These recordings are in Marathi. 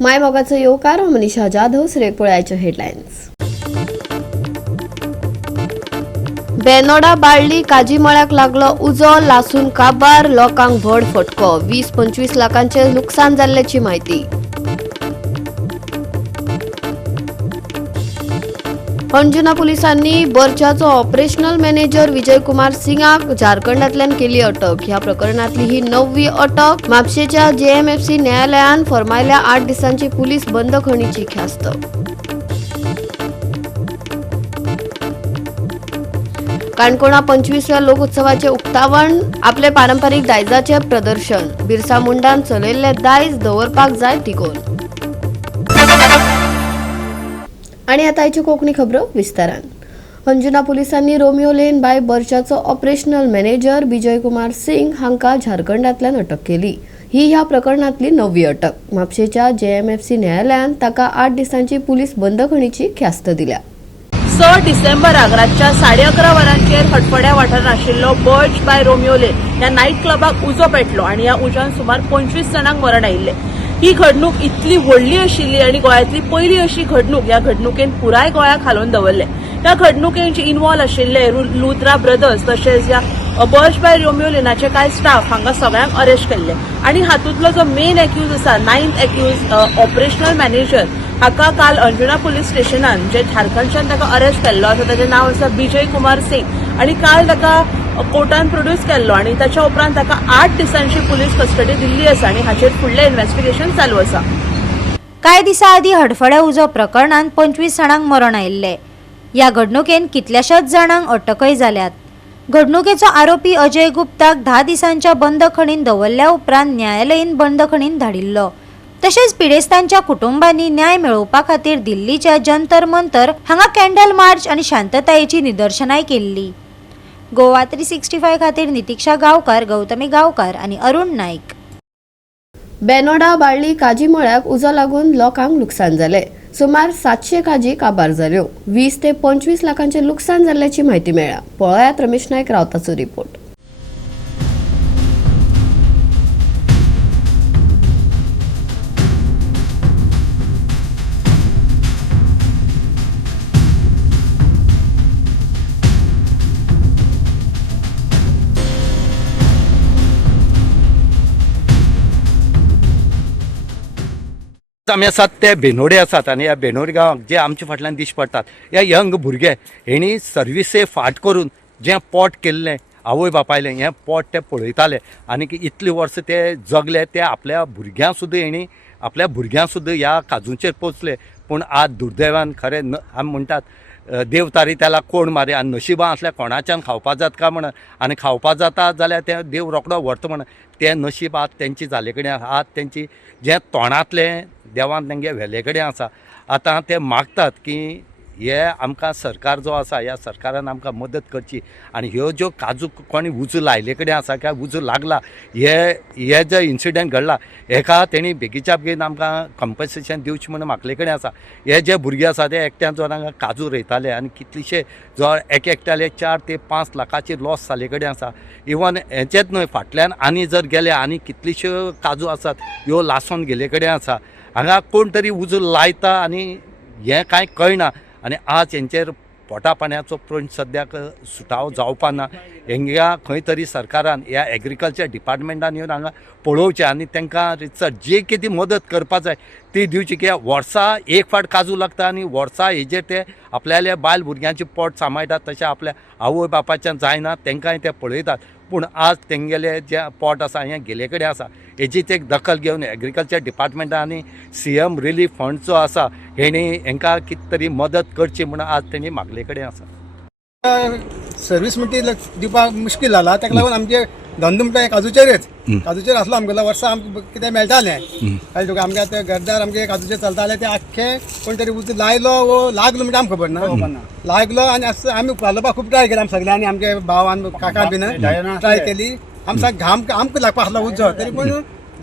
मायमोगाचो येवकार मनीषा जाधव सुरेखपुळ्याचे हेडलायन्स। बेनोडा बाळ्ळी काजीमळ्याक लागलो उजो लासून काबार लोकांक व्हड फटको 20-25 लाखांचे नुकसान जाल्ल्याची माहिती। अंजुना पुलिसांनी बर्चाचो ऑपरेशनल मॅनेजर विजयकुमार सिंगाक झारखंडांतल्यान केली अटक। ह्या प्रकरणातली ही 9वी अटक। म्हापशेच्या JMFC न्यायालयान फरमायल्या 8 दिसांची पुलीस बंदखणीची ख्यास्त। काणकोणा 25व्या लोकोत्सवाचे उक्तावण आपले पारंपरिक दायजाचे प्रदर्शन। बिरसा मुंडान चलयल्ले दायज दवरपाक जाय तिगोवन। आणि आता आयच्यो कोंकणी खबरो विस्तारान। अंजुना पुलिसांनी रोमियो लेन बाय बर्चाचो ऑपरेशनल मॅनेजर विजयकुमार सिंग हांका झारखंडांतल्यान अटक केली। ही ह्या प्रकरणातली 9वी अटक। म्हापशेच्या JMFC न्यायालयान ताका 8 दिसांची पुलीस बंदखणीची ख्यास्त दिल्या। 6 डिसेंबराक रातच्या 11:30 वरांचेर खटफड्या वाठारांत आशिल्लो बर्च बाय रोमियो लेन ह्या नायट क्लबाक उजो पेटलो आणि ह्या उज्यान सुमार 25 जाणांक मरण आयिल्ले। ही घडणूक इतली व्हडली आशिल्ली आणि गोंयांतली पहिली अशी घडणूक। ह्या घडणुकेन पुराय गोंयाक हालोवन दवरले। ह्या घडणुकेंत इन्वॉल्व आशिल्ले लुथरा ब्रदर्स तशेंच ह्या बर्च बाय रोमियो लेनाचे कांय स्टाफ हांगा सगळ्यांक अरेस्ट केल्ले आणि हातूंतलो जो मेन एक्यूज आसा 9th एक्यूज ऑपरेशनल मॅनेजर हाका काल अंजुना पुलीस स्टेशनान जे झारखंडच्यान ताका अरेस्ट केल्लो आसा ताचें नांव आसा विजय कुमार सिंग आणि काल ताका कोर्टान प्रोड्यूस केल्लो आणि ताच्या उपरांत ताका 8 दिसांची पुलीस कस्टडी दिल्ली आसा आणि हाचेर फुडलें इन्व्हेस्टिगेशन चालू आसा। कांय दिसा आदी हडफड्या उजो प्रकरणात 25 जाणांक मरण आयिल्ले। ह्या घडणुकेन कितल्याशाच जाणांक अटकय जाल्यात। घडणुकेचो आरोपी अजय गुप्ताक 10 दिसांच्या बंदखणीत दवरल्या उपरांत न्यायालयीन बंदखणीत धाडिल्लो। तशेंच पिडेस्तांच्या कुटुंबांनी न्याय मेळोवपा खातीर दिल्लीच्या जंतर मंतर हांगा कॅन्डल मार्च आणि शांततायेची निदर्शनाय केल्ली। गोवा 365 खातीर नितीक्षा गांवकार, गौतमी गांवकार आणि अरुण नाईक। बेनोडा बाळ्ळी काजीमळ्याक उजो लागून लोकांक नुकसान जाले। सुमार 700 काजी काबार जाल्यो। 20 ते 25 लाखांचे नुकसान जाल्ल्याची माहिती मेळ्ळ्या। पळयात रमेश नायक रावताचो रिपोर्ट। आमी आसात ते बेनोडे आसात आणि ह्या बेनोडे गांवांत जे आमचे फाटल्यान दिश्ट पडटात ह्या यंग भुरगे हेणी सर्विसे फाट करून जें पोट केल्लें आवय बापायलें हें पोट ते पळयताले आनी इतलीं वर्सां ते जगले ते आपल्या भुरग्यांक सुद्दां हेणी आपल्या भुरग्यांक सुद्दां ह्या काजूंचेर पोचले। पूण आज दुर्दैवान खरें आमी म्हणटात देव तारी त्याला कोण मारे आनी नशिबां आसल्या कोणाच्यान खावपा जाता काय म्हणून आनी खावपा जाता जाल्यार ते देव रोखडो व्हरता म्हणून तें नशीब आज तेंची जाले कडेन आज तेंची जें तोंडांतलें देवान तेंगे व्हेले कडेन आसा। आतां ते मागतात की हे आमकां सरकार जो आसा ह्या सरकारान आमकां मदत करची आनी ह्यो ज्यो काजू कोणी उजो लायले कडेन आसा काय उजो लागला हे जो इन्सिडंट घडला हेका तेणी बेगीच्या बेगीन आमकां कंपन्सेशन दिवचें म्हणून मागले कडेन आसा। हे जे भुरगे आसा ते एकट्यान जो हांगा काजू रोयताले आनी कितलीशे जो एकट्याले 4 ते 5 लाखाची लॉस जाले कडेन आसा। इवन हेचेच न्हय फाटल्यान आनी जर गेले आनी कितलीश्यो काजू आसात ह्यो लासून गेले कडेन आसा। हांगा कोण तरी उजो लायता आनी हें कांय कळना आनी आज हेंचेर पोटा पाण्याचो प्रश्न सद्याक सुटाव जावपा ना। हेंगा खंय तरी सरकारान ह्या एग्रीकल्चर डिपार्टमेंटान येवन हांगा पळोवचें आनी तांकां रितसर जी कितें मदत करपा जाय ती दिवची। कित्याक वर्सा एक फावट काजू लागता आनी वर्सा हेजेर ते आपल्याल्या बायल भुरग्यांचें पोट सांबाळटात तशें आपल्या आवय बापाच्यान जायना तेंकांय ते पळयतात। पूण आज तेंगेले जे पोट आसा हें गेले कडेन आसा हेचीच एक दखल घेवन एग्रीकल्चर डिपार्टमेंटा आनी CM रिलीफ फंड जो आसा हेणी हेंकां कितें तरी मदत करची म्हणून आज तेणी मागले कडेन आसा। सर्वीस म्हणटी दिवपाक मुश्कील जाला ताका लागून आमचे धंदो म्हणटा काजूचेर आसलो आमगेलो वर्सा आमकां कितें मेळटालें काय तुका आमगे आतां घरदार आमगे काजूचेर चलताले ते आख्खे कोण तरी उजो लायलो वो लागलो म्हणजे आमकां खबर ना लागलो आनी आमी उलोवपाक खूब ट्राय केली आमी सगळ्यांनी आमगे भावान काका बीन ट्राय केली आमचा घाम आमकां लागपा आसलो उजो तरी पूण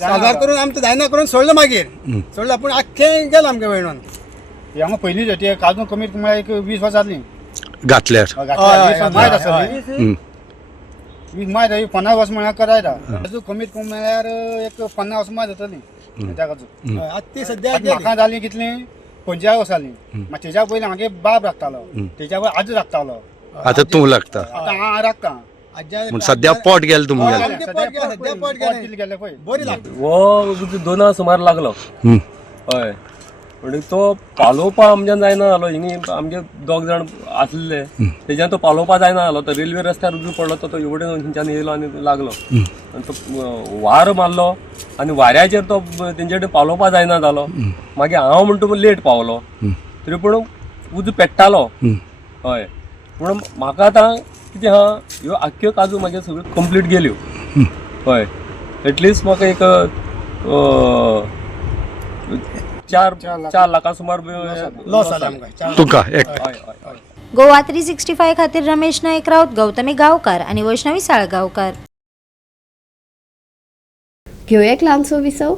साजार करून आमकां जायना करून सोडलो मागीर सोडलो पूण आख्खें गेलो आमगे वयणून हांगा पयलीं जे काजू कमीत कमी एक 20 वर्सां जातलीं घातल्यार मायत आसली 20 मायत 50 वर्स म्हळ्यार करायला काजू कमीत कमी म्हळ्यार एक 50 वर्स मायत जातलीं। त्या काजू आता ती सध्या आतां म्हाका जाली कितली 50 वर्सां जाली मागीर तेच्या पयलीं हांगे बाब राखतालो तेच्या पयलीं आज राखतालो आता तू लागता आतां हांव राखता म्हण सध्या पोट गेले तुमगेले सध्या पोट गेलें. गेले पळय बरी लागता. वो दोना सुमार लागलो हय म्हणजे तो पालोवपा आमच्यान जायना जालो हिंगी आमचे दोग जाण आसले तेच्यान तो पालोवपा जायना जालो तो रेल्वे रस्त्यार उजो पडलो तो एवढे थंयच्यान येयलो आनी लागलो आनी तो वार मारलो आनी वाऱ्याचेर तो तेंचे कडेन पालोवपा जायना जालो मागीर हांव म्हणटा लेट पावलो तरी पूण उजो पेट्टालो हय पूण म्हाका आतां कितें आहा ह्यो आख्ख्यो काजू म्हागे सगळ्यो कंप्लीट गेल्यो हय एटलिस्ट म्हाका एक 4 लाखा सुमार लॉस जाला आमकां. तुका एक हय हय हय गोवा 365 खातीर रमेश नायक राऊत, गौतमी गांवकार आणि वैष्णवी साळगांवकार. घेऊया एक ल्हानसो विसव.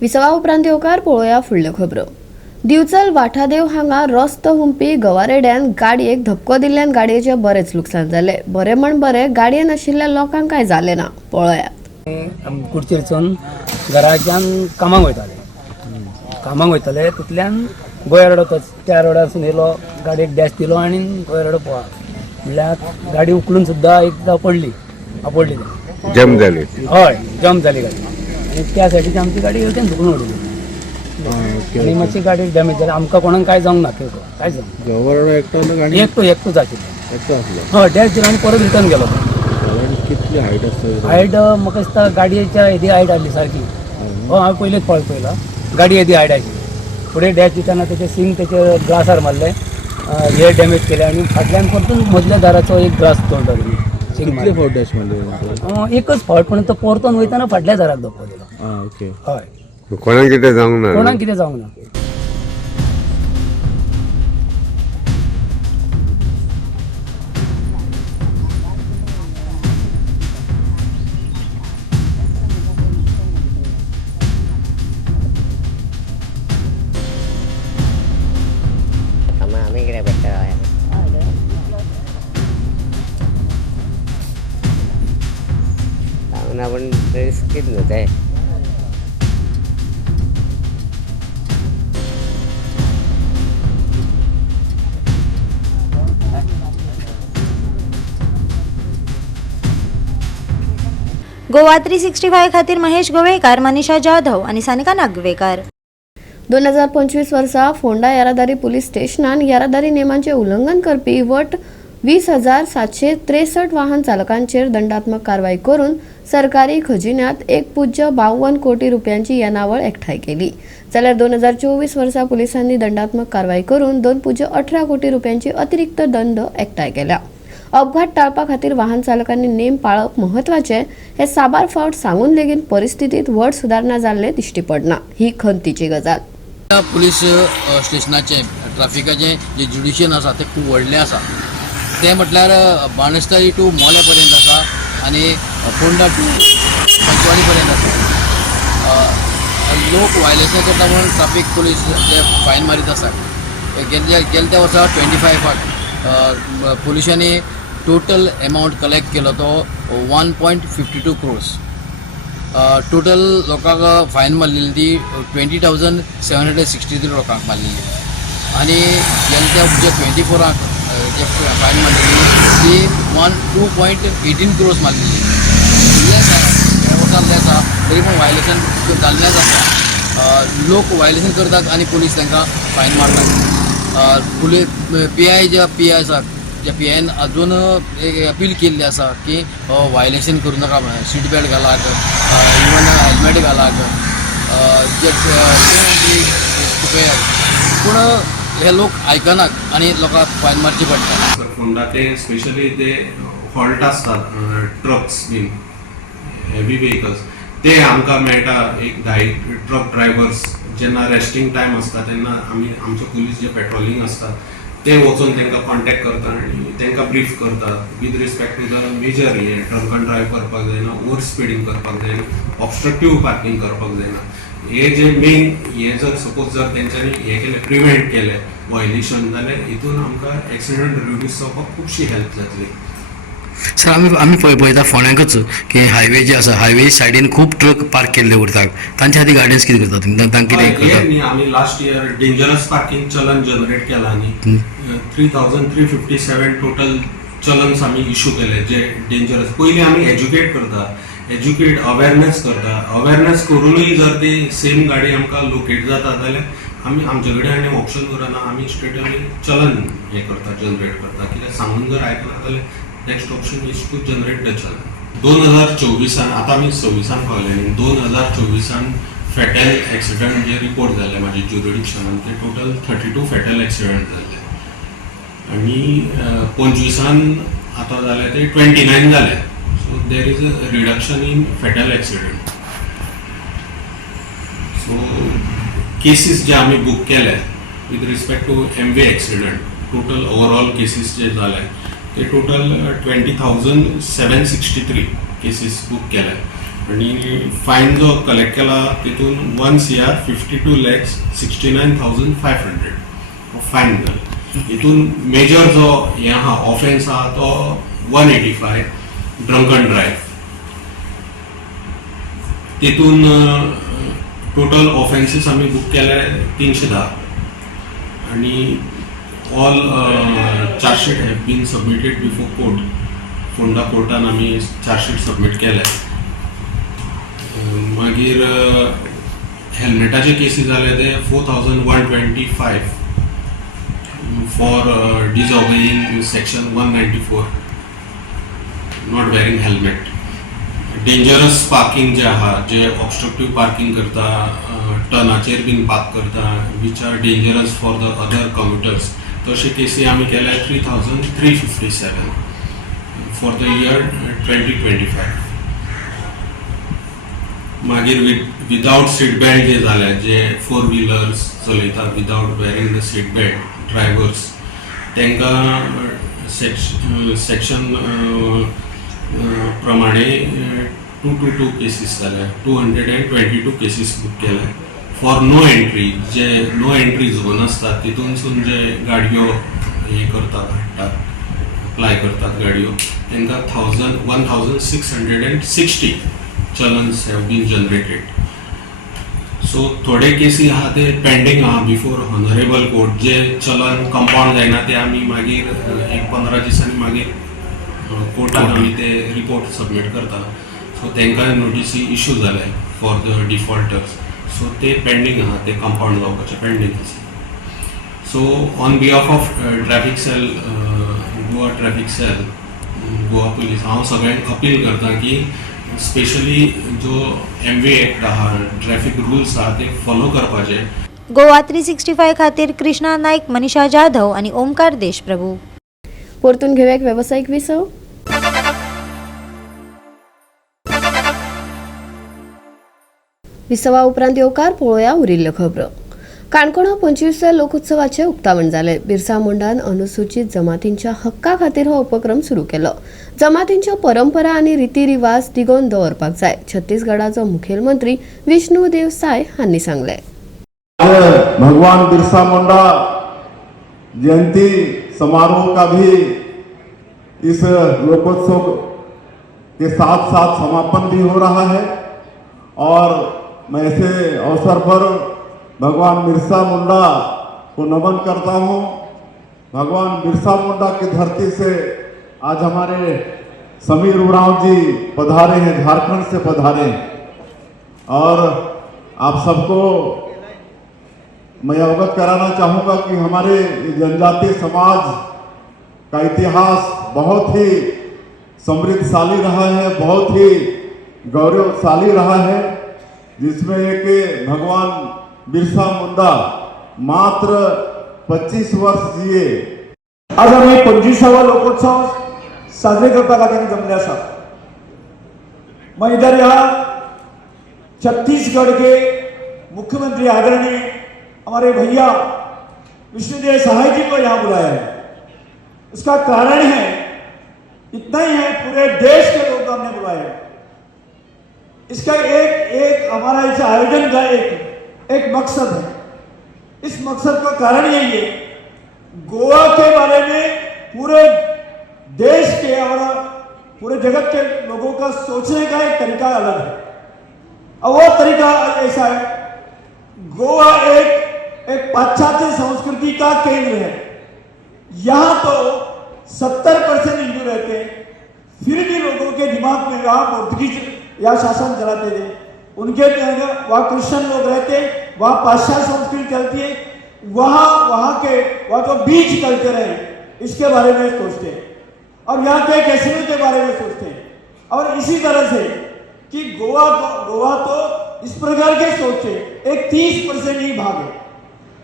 विसवा उपरांत येवकार पळोवया फुडल्यो खबरो. दिवचल वाठादेव हांगा रस्तो हुंपी गवारेड्यान गाडयेक धक्को दिल्ल्यान गाडयेचे बरेच लुकसाण जाले. बरे म्हण बरे गाडयेन आशिल्ल्या लोकांक काय जाले ना. पळोयात. कुडचेरसून घराच्यान कामाक वयताले तितल्यान गोंय रोड त्या रोडासून येयलो गाडयेक डॅश दिलो आनी गोंय रोड पळा म्हणल्यार गाडी उखलून सुद्दां एकदां पडली जम जाली हय जम्प जाली गाडी आनी त्या सायडीची आमची गाडी येवच्यान धुकून उडली आनी मातशी गाडी डॅमेज जाली. आमकां कोणाक काय जावंक ना काय जावंक एकटोच आशिल्लो हय डॅश दिलो आनी परत रिटर्न गेलो. कितली हायट आसता हायट म्हाका दिसता गाडयेच्या येदी हायट आसली सारकी. हांव पयलींच पळयला गाडी येदी हायट आशिल्ली. फुडें डॅश दिताना तेचे सिंग तेचे ग्लासार मारले हे डॅमेज केले आनी फाटल्यान परतून मदल्या दाराचो एक ग्लास तोडलो. कितले फावट डॅश मारले एकच फावट पण तो परतून वयताना फाटल्या दाराक धक्को दिलो. ओके हय कोणाक कितें जावंक ना कोणाक कितें जावंक ना. आम्ही कितें बेटर आपण रिस्कीच न्हू ते. गोवा 365 खातीर महेश गोवेकार, मनीषा जाधव आणि सानिका नागवेकर. 2025 वर्सा फोंडा येरादारी पुलीस स्टेशनान येरादारी नेमांचे उल्लंघन करपी वट 20,763 वाहन चालकांचेर दंडात्मक कारवाई करून सरकारी खजिन्यात 1.52 कोटी रुपयांची येणावळ एकठांय केली. जाल्यार 2024 वर्सा पुलिसांनी दंडात्मक कारवाई करून 2.18 कोटी रुपयांची अतिरिक्त दंड एकठांय केला. अपघात टाळपा खातीर वाहन चालकांनी नेम पाळप महत्वाचे हे साबार फावट सांगून लेगीत परिस्थितीत व्हड सुदारणा जाल्ले दिश्टी पडना. ही खंतीची गजाल. पुलीस स्टेशनाचे ट्राफिकाचे जे ज्युडिशियन आसा ते खूब व्हडलें आसा. ते म्हटल्यार बाणस्तारी टू मोल्या पर्यंत आसा आनी फोंडा टू पंचवाडी पर्यंत आसा. लोक वायलेशन करता म्हणून ट्राफीक पुलीस जे फायन मारीत आसा. गेल्या त्या वर्सा 25 फावट पुलिसांनी टोटल अमावंट कलेक्ट केलो तो 1.52 crores. टोटल लोकांक फायन मारलेली ती 20,763 लोकांक मारलेली आनी गेल्या जे 24 जे फायन मारलेली ती 2.18 crores मारलेली. लेस ह्या वर्सान लेस आसा तरी पूण वायलेशन जाल्लेंच आसा. लोक वायलेशन करतात आनी पुलीस तांकां फायन मारतात. पुलीस PI जे आसा त्या PIन अजून एक अपील केल्ली आसा की वायलेशन करूं नाका म्हणून. सीट बेल्ट घालात, इवन हेल्मेट घालात, जे पूण हे लोक आयकनात आनी लोकांक फायन मारची पडटा. फोंडा ते स्पेशली ते फॉल्ट आसतात ट्रक्स बीन हेवी व्हेकल्स ते आमकां मेळटा. एक 10 ट्रक ड्रायव्हर्स जेन्ना रेस्टिंग टायम आसता तेन्ना आमी आमचे पुलीस जे पेट्रोलिंग आसतात ते वचून तांकां कॉन्टेक्ट करतात आनी तांकां ब्रीफ करतात with respect to the major हे ड्रंक अँड ड्रायव्ह करपाक जायना, ओवर स्पिडींग करपाक जायना, ऑब्स्ट्रक्टीव पार्किंग करपाक जायना. हे जे मेन हे जर सपोज जर तेंच्यांनी हे केलें प्रिवेंट केलें वायलेशन जाल्यार हितून आमकां एक्सिडंट रिड्यूस जावपाक खुबशी हेल्प जातली. सर आमी पळयता फोंड्याकच की हायवे जे आसा हायवे सायडीन खूब ट्रक पार्क केल्ले उरतात तांच्या खातीर गार्डन्स कितें करतात तांकां कितें करतात न्ही आमी लास्ट इयर डेंजरस पार्किंग चलन जनरेट केला न्ही 3357 टोटल चलन्स आमी इश्यू केले जे डेंजरस पयलीं आमी एज्युकेट अवेरनेस करता अवेरनेस करूनय जर ती सेम गाडी आमकां लोकेट जाता जाल्यार आमी आमचे कडेन आनी ऑप्शन करना आमी स्ट्रेट अवे चलन हे करता जनरेट करता कित्याक सांगून जर आयकना जाल्यार next option is to generate the challan 2024 आतां आमी 26 पावले न्ही 2024 फॅटल एक्सिडंट जे रिपोर्ट जाले म्हाजे ज्युरिडिक्शनान ते टोटल 32 फॅटल एक्सिडंट जाले आनी 25 आतां जाले ते 29 जाले so there is a reduction in fatal accident so cases जे आमी बूक केले with respect to MV accident total overall cases जे जाले ते टोटल 20,763 केसीस बूक केले आणि फायन जो कलेक्ट केला तितून 1,52,69,500 फायन जालो हितून मेजर जो हे आहा ऑफेन्स आहा तो 185 ड्रंकन ड्रायव्ह तितून टोटल ऑफेन्सीस आमी बूक केले 310 आणि all charge have been submitted before court. Phonda कोर्टान आमी चार्जशीट सबमीट केले मागीर हेल्मेटाचे केसीस जाले ते 4,125 for disobeying section 194 not wearing helmet dangerous parking जे आहा जे ऑब्स्ट्रक्टिव्ह पार्किंग करता टर्नाचेर बीन पार्क करता which are dangerous for the other commuters तशे केसी आमी केल्या 3,357 फॉर द इयर 2025 मागीर विदाउट सीट बेल्ट जे जाले जे 4 व्हिलर्स चलयता without wearing the seat belt drivers तांकां सेक्शन प्रमाणे 222 केसीस जाले 222 केसीस बूक केले फॉर नो एंट्री जे नो एंट्री झोन असतात तितूनसून जे गाडयो हे करतात हाडटात अप्लाय करतात गाडयो तांकां 1,660 चलन्स हॅव बीन जनरेटेड सो थोडे केसी आहा ते पेंडींग आहा बिफोर ऑनरेबल कोर्ट जे चलन कंपाउंड जायना ते आमी मागीर 15 दिसांनी मागीर कोर्टान आमी ते रिपोर्ट सबमीट करता सो तांकां नोटिसी इश्यू जाले फॉर द डिफॉल्टर्स सो ते पेंडींग आहा ते कंपाउंड जावपाचे पेंडींग आसा so on behalf of traffic cell Goa traffic cell Goa police हांव सगळ्यांक अपील करता की स्पेशली जो MV एक्ट आहा ट्रॅफिक रुल्स आहा ते फॉलो करपाचे गोवा 365 खातीर कृष्णा नाईक, मनीषा जाधव आणि ओमकार देशप्रभू. परतून घेऊया एक व्यावसायिक विसव. विसवा उपरांत येवकार पळोवया उरिल्ल्यो खबरो. काणकोणा 25व्या लोकोत्सवाचे उक्तावण जाले. बिरसा मुंडान अनुसूचित जमातींच्या हक्का खातीर हो उपक्रम सुरू केलो. जमातींच्या परंपरा आनी रितीरिवाज तिगोवन दवरपाक जाय, छत्तीसगडाचो मुखेलमंत्री विष्णु देव साय हांणी सांगले. भगवान बिरसा मुंडा जयंती समारोह का भी इस लोकोत्सव के साथ साथ समापन भी हो रहा है और मैं ऐसे अवसर पर भगवान बिरसा मुंडा को नमन करता हूँ. भगवान बिरसा मुंडा की धरती से आज हमारे समीर उरांव जी पधारे हैं, झारखंड से पधारे हैं और आप सबको मैं अवगत कराना चाहूँगा कि हमारे जनजातीय समाज का इतिहास बहुत ही समृद्धशाली रहा है, बहुत ही गौरवशाली रहा है, जिसमें एक भगवान बिरसा मुंडा मात्र 25 वर्ष जिये. आज आम्ही 25वा लोकोत्सव साजरे करता खातीर जमले आसा. मैं इधर यहाँ छत्तीसगढ़ के मुख्यमंत्री आदरणीय हमारे भैया विष्णुदेव सहाय जी को यहाँ बुलाया है. उसका कारण है, इतना ही है, पूरे देश के लोग हमने बुलाए हैं. इसका एक हमारा इस आयोजन का एक मकसद है. इस मकसद का कारण यही है, गोवा के बारे में पूरे देश के और पूरे जगत के लोगों का सोचने का एक तरीका अलग है। और वो तरीका ऐसा है, गोवा एक पाश्चात्य संस्कृति का केंद्र है। यहाँ तो 70% हिंदू रहते हैं, फिर भी लोगों के दिमाग में वहाँ पोर्तुगीज या शासन चलाते थे, उनके वहाँ क्रिश्चियन लोग रहते, वहाँ पाश्चात्य संस्कृति चलती है, वहाँ जो बीच कल्चर है इसके बारे में सोचते हैं और यहाँ के कैसीनो के बारे में सोचते हैं। और इसी तरह से कि गोवा तो इस प्रकार के सोचे एक 30% ही भाग है,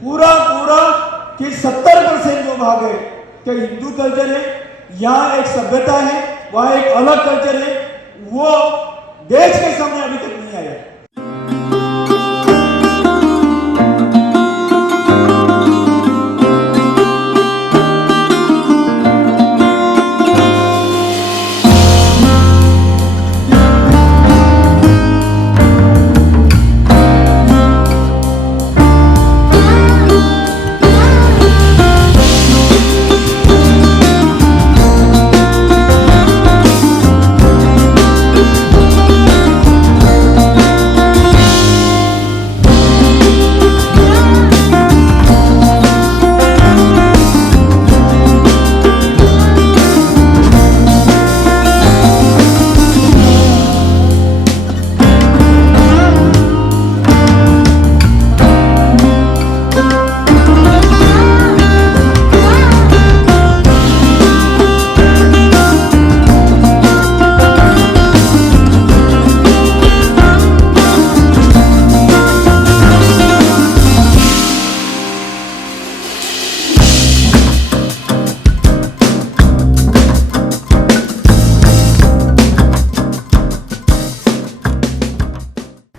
पूरा कि 70% जो भाग है कि हिंदू कल्चर है, यहाँ एक सभ्यता है, वहाँ एक अलग कल्चर है, वो देश के सामने अभी तक नहीं आया।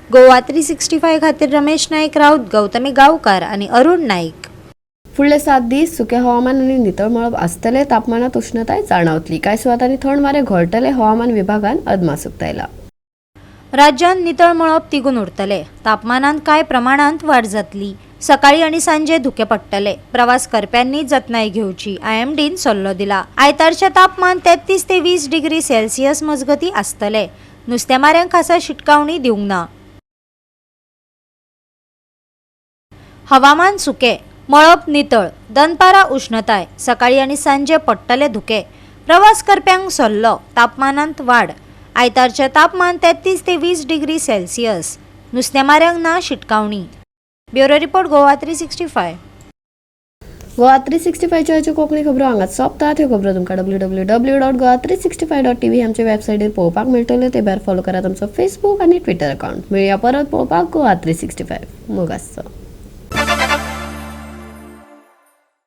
गोवा 365 खातीर रमेश नाईक राऊत, गौतमी गावकार आणि अरुण नाईक. फुडले 7 दीस सुके हवामान आणि नितळ मळब आसतले. तापमानात उष्णताय जाणवतली. कांय सुवातांनी थंड वारे घोळटले. हवामान विभागान अदमास उक्तायला. राज्यात नितळ मळब तिगून उरतले. तापमानात कांय प्रमाणात वाढ जातली. सकाळी आणि सांजे धुके पडटले. प्रवास करप्यांनी जतनाय घेवची, IMDन सल्लो दिला. आयतारचे तापमान 33 ते 20 डिग्री सेल्सियस मजगती आसतले. नुस्तेमाऱ्यांक खासा शिटकावणी दिवंक ना. हवामान सुके, मळब नितळ, दनपारा उष्णताय, सकाळी आणि सांजे पडटले धुके. प्रवास करप्यांक सल्लो, तापमानात वाढ. आयतारचे तापमान 33 ते 20 डिग्री सेल्सियस. नुस्तेमाऱ्यांक ना शिटकावणी. Bureau report Goa 365. गोवा 365च्यो कोंकणी खबरो हांगाच सोंपतात. ह्यो खबरो तुमकां www.goa365.tv आमचे वेबसायटीर पळोवपाक मेळटल्यो. ते भायर फॉलो करात आमचो फेसबूक आनी ट्विटर अकाउंट. मेळया परत पळोवपाक गोवा 365. मोग आसचो.